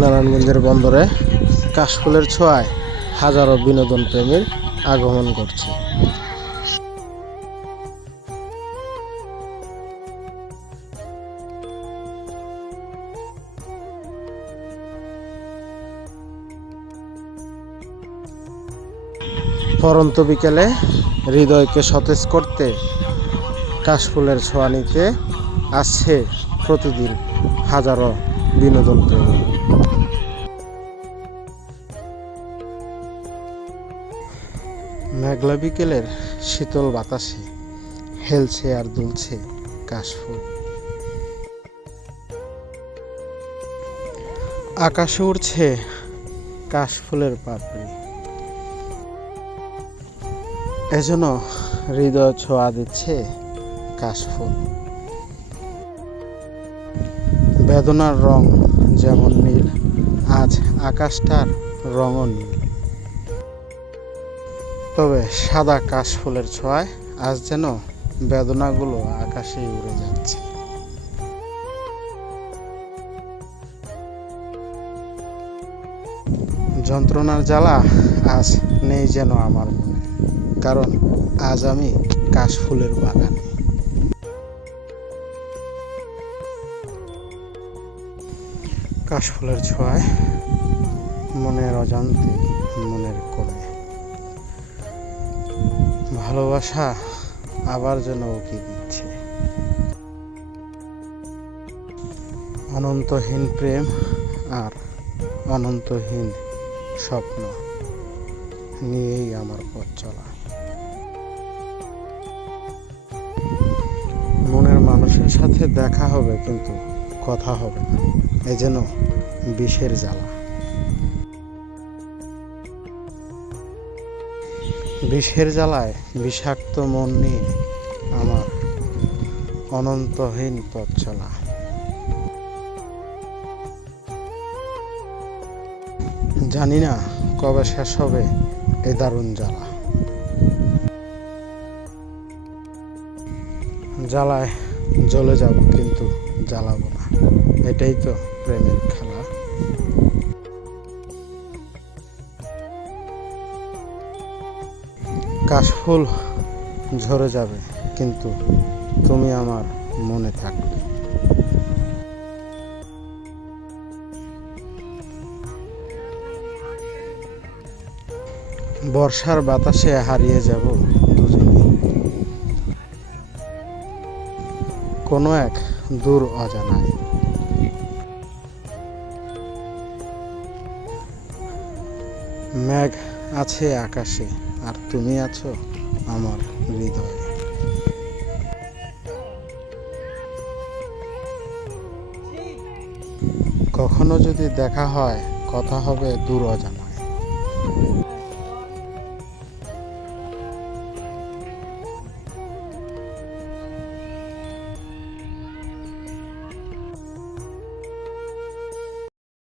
নারায়ণগঞ্জের বন্দরে কাশফুলের ছোঁয়ায় হাজারো বিনোদন প্রেমীর আগমন করছে পরন্ত বিকেলে হৃদয়কে সতেজ করতে কাশফুলের ছোঁয়া নিতে আসছে প্রতিদিন হাজারো বিনোদন। মেঘলা বিকেলের শীতল বাতাসে হেলছে আর দুলছে কাশফুল। আকাশে উড়ছে কাশফুলের পাপড়ি। এজন্য হৃদয় ছোঁয়া দিচ্ছে কাশফুল। বেদনার রং যেমন নীল, আজ আকাশটার রঙও নীল। তবে সাদা কাশফুলের ছোঁয়ায় আজ যেন বেদনাগুলো আকাশে উড়ে যাচ্ছে। যন্ত্রণার জ্বালা আজ নেই যেন আমার মনে, কারণ আজ আমি কাশফুলের বাগানে। কাশফুলের ছোঁয়ায় মনের অজান্তে মনের কোণে ভালোবাসা আবার যেন উকি দিচ্ছে। অনন্তহীন প্রেম আর অনন্তহীন স্বপ্ন নিয়েই আমার পথ চলা। মনের মানুষের সাথে দেখা হবে কিন্তু কথা হবে না। এ যেন বিষের জ্বালা। বিষের জ্বালায় বিষাক্ত মন নিয়ে আমার অনন্তহীন পথ চলা। জানি না কবে শেষ হবে এ দারুণ জ্বালা। জ্বালায় জ্বলে যাব কিন্তু জ্বালাবো না। এটাই তো প্রেমের খেলা। কাশফুল ঝরে যাবে, কিন্তু তুমি আমার মনে থাকবে। বর্ষার বাতাসে হারিয়ে যাব দুজনে কোনো এক দূর অজানায়। মেঘ আছে আকাশে, আর তুমি আছো আমার হৃদয়ে। কখনো যদি দেখা হয়, কথা হবে দূর অজানা